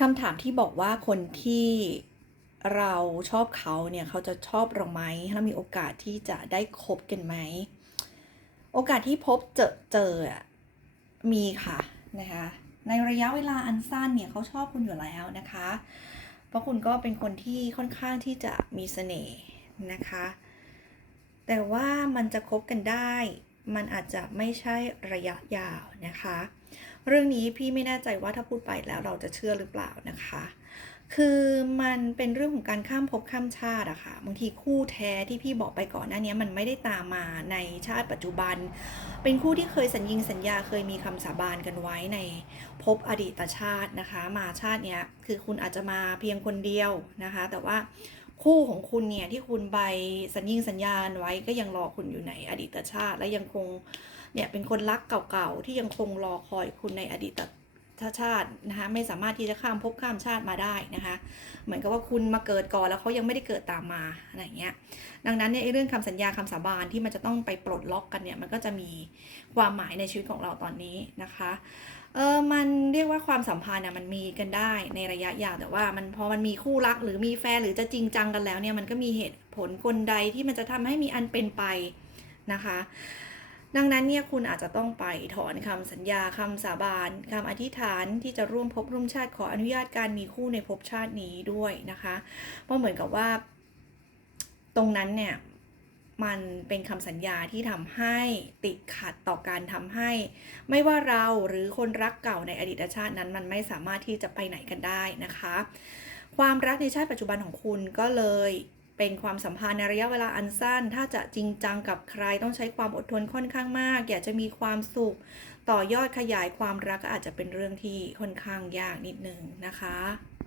คำถามที่บอกว่าคนที่เราชอบเขาเนี่ยเขาจะชอบเราไหมแล้วมีโอกาสที่จะได้คบกันไหม โอกาสที่พบเจอเจอมีค่ะนะคะในระยะเวลาอันสั้นเนี่ยเขาชอบคุณอยู่แล้วนะคะ เพราะคุณก็เป็นคนที่ค่อนข้างที่จะมีเสน่ห์นะคะ แต่ว่ามันจะคบกันได้ มันอาจจะไม่ใช่ระยะยาวนะคะ เรื่องนี้พี่ไม่แน่ใจว่าถ้าพูดไปแล้วเราจะเชื่อหรือเปล่านะคะ คือมันเป็นเรื่องของการข้ามภพข้ามชาติอะค่ะบางทีคู่แท้ที่พี่บอกไปก่อนหน้านี้มันไม่ได้ตามมาในชาติปัจจุบัน เป็นคู่ที่เคยสัญญิงสัญญาเคยมีคำสาบานกันไว้ในภพอดีตชาตินะคะ มาชาติเนี้ยคือคุณอาจจะมาเพียงคนเดียวนะคะ แต่ว่า คู่ของคุณเนี่ยที่คุณใบสัญญิงสัญญาณไว้ก็ยังรอคุณอยู่ในอดีตชาติ และยังคงเนี่ยเป็นคนรักเก่าๆที่ยังคงรอคอยคุณในอดีต ชาตินะคะไม่สามารถที่จะข้ามภพข้ามชาติมาได้นะคะ เหมือนกับว่าคุณมาเกิดก่อนแล้วเขายังไม่ได้เกิดตามมาอะไรเงี้ยดังนั้นเนี่ยเรื่องคำสัญญาคำสาบานที่มันจะต้องไปปลดล็อกกันเนี่ยมันก็จะมีความหมายในชีวิตของเราตอนนี้นะคะเออมันเรียกว่าความสัมพันธ์น่ะมันมีกันได้ในระยะยาวแต่ว่ามันพอมันมีคู่รักหรือมีแฟนหรือจะจริงจังกันแล้วเนี่ยมันก็มีเหตุผลคนใดที่มันจะทำให้มีอันเป็นไปนะคะ ดังนั้นเนี่ยคุณอาจจะต้องไปถอนคำสัญญาคำสาบานคำอธิษฐานที่จะร่วมภพร่วมชาติขออนุญาตการมีคู่ในภพชาตินี้ด้วยนะคะเพราะเหมือนกับว่า ตรงนั้นเนี่ยมันเป็นคำสัญญาที่ทำให้ติดขัดต่อการทำให้ ไม่ว่าเราหรือคนรักเก่าในอดีตชาตินั้น มันไม่สามารถที่จะไปไหนกันได้นะคะ ความรักในชาติปัจจุบันของคุณก็เลย เป็นความสัมพันธ์ในระยะเวลาอันสั้น ถ้าจะจริงจังกับใครต้องใช้ความอดทนค่อนข้างมาก อยากจะมีความสุข ต่อยอดขยายความรักก็อาจจะเป็นเรื่องที่ค่อนข้างยากนิดนึงนะคะ